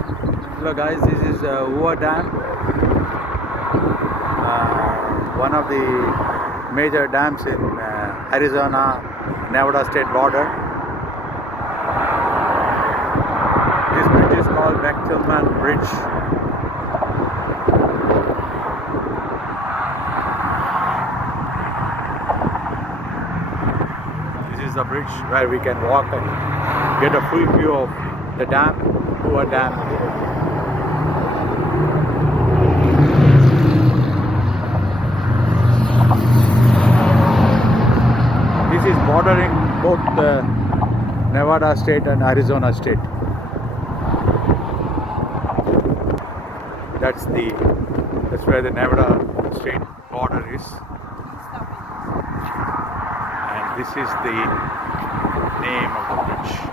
Hello guys, this is Hoover Dam, one of the major dams in Arizona-Nevada state border. This bridge is called Bechtelman Bridge. This is the bridge where we can walk and get a full view of the dam, Hoover Dam. This is bordering both Nevada state and Arizona state. That's where the Nevada state border is. And this is the name of the bridge.